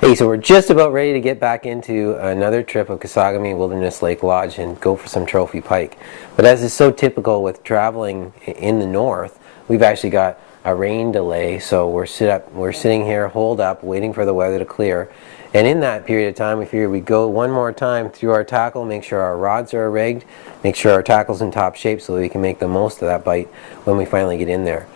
Hey, so we're just about ready to get back into another trip of Kesagami Wilderness Lake Lodge and go for some trophy pike. But as is so typical with traveling in the north, we've actually got a rain delay, so we're sitting here holed up waiting for the weather to clear. And in that period of time, we figured we'd go one more time through our tackle, make sure our rods are rigged, make sure our tackle's in top shape so that we can make the most of that bite when we finally get in there.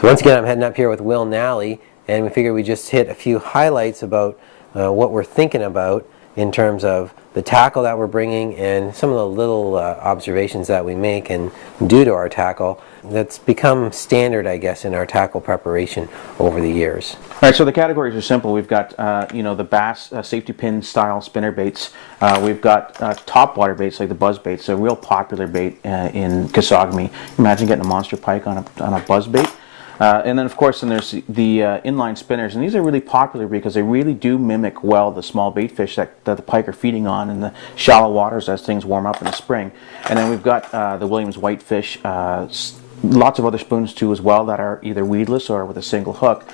So once again, I'm heading up here with Will Nalley, and we figured we'd just hit a few highlights about what we're thinking about in terms of the tackle that we're bringing and some of the little observations that we make and do to our tackle that's become standard, I guess, in our tackle preparation over the years. All right, so the categories are simple. We've got the bass safety pin style spinner baits. We've got top water baits like the buzz baits, a real popular bait in Kesagami. Imagine getting a monster pike on a buzz bait. And then, of course, there's the inline spinners, and these are really popular because they really do mimic well the small bait fish that the pike are feeding on in the shallow waters as things warm up in the spring. And then we've got the Williams whitefish, lots of other spoons too as well that are either weedless or with a single hook.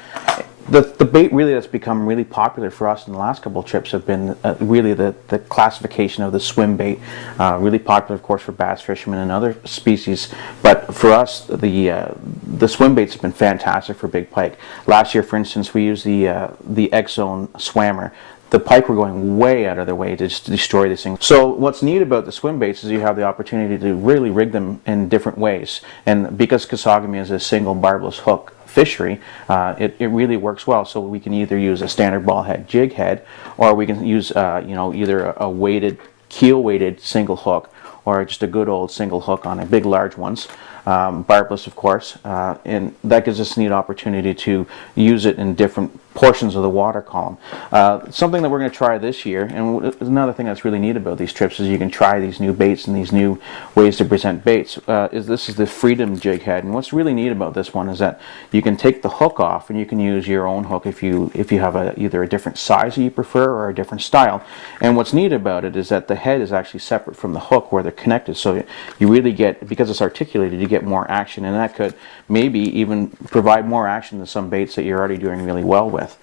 The bait really that's become really popular for us in the last couple of trips have been really the classification of the swim bait. Really popular, of course, for bass fishermen and other species. But for us, the swim baits have been fantastic for big pike. Last year, for instance, we used the X-Zone swammer. The pike were going way out of their way to just destroy this thing. So what's neat about the swim baits is you have the opportunity to really rig them in different ways. And because Kesagami is a single barbless hook fishery, it really works well. So we can either use a standard ball head jig head, or we can use either a weighted, keel weighted single hook, or just a good old single hook on a big large ones. Barbless, of course, and that gives us a neat opportunity to use it in different portions of the water column. Something that we're going to try this year, and another thing that's really neat about these trips is you can try these new baits and these new ways to present baits, this is the Freedom jig head. And what's really neat about this one is that you can take the hook off and you can use your own hook if you have either a different size that you prefer or a different style. And what's neat about it is that the head is actually separate from the hook where they're connected, so you really get, because it's articulated, you get more action, and that could maybe even provide more action than some baits that you're already doing really well with.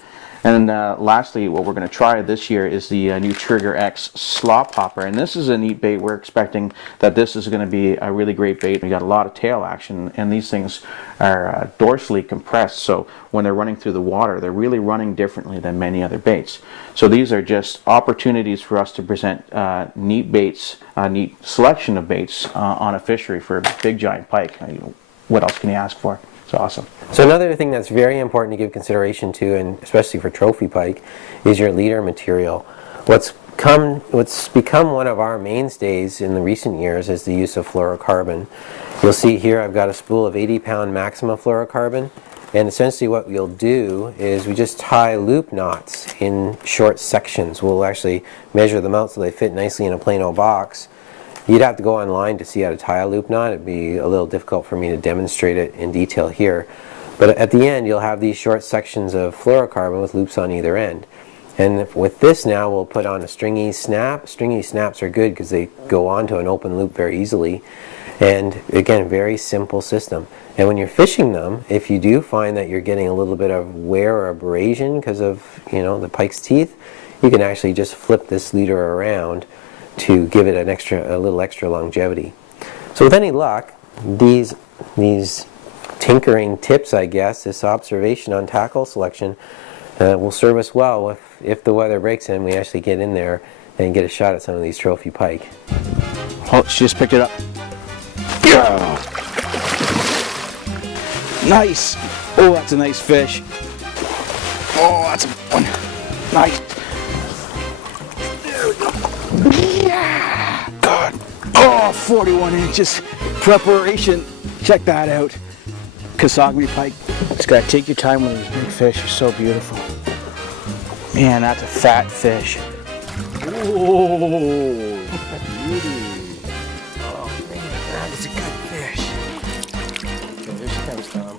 And lastly, what we're going to try this year is the new Trigger X slop hopper, and this is a neat bait. We're expecting that this is going to be a really great bait. We got a lot of tail action, and these things are dorsally compressed, so when they're running through the water, they're really running differently than many other baits. So these are just opportunities for us to present neat baits, neat selection of baits on a fishery for a big giant pike. What else can you ask for? It's awesome. So another thing that's very important to give consideration to, and especially for trophy pike, is your leader material. What's become one of our mainstays in the recent years is the use of fluorocarbon. You'll see here I've got a spool of 80-pound Maxima fluorocarbon, and essentially what we'll do is we just tie loop knots in short sections. We'll actually measure them out so they fit nicely in a plain old box. You'd have to go online to see how to tie a loop knot. It'd be a little difficult for me to demonstrate it in detail here. But at the end, you'll have these short sections of fluorocarbon with loops on either end. And with this now, we'll put on a stringy snap. Stringy snaps are good because they go onto an open loop very easily. And again, very simple system. And when you're fishing them, if you do find that you're getting a little bit of wear or abrasion because of the pike's teeth, you can actually just flip this leader around to give it a little extra longevity. So with any luck, these tinkering tips, I guess, this observation on tackle selection will serve us well if the weather breaks and we actually get in there and get a shot at some of these trophy pike. Oh, she just picked it up. Yeah. Nice. Oh, that's a nice fish. Oh, that's a one. Nice. There we go. Yeah! God. Oh, 41 inches. Preparation. Check that out. Kesagami pike. Just gotta take your time with these big fish. They're so beautiful. Man, that's a fat fish. Oh, beauty. Oh man, that is a good fish. Okay, there she comes, Tom.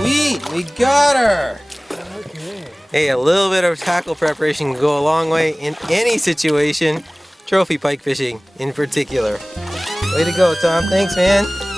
Sweet, we got her! Okay. Hey, a little bit of tackle preparation can go a long way in any situation, trophy pike fishing in particular. Way to go, Tom. Thanks, man.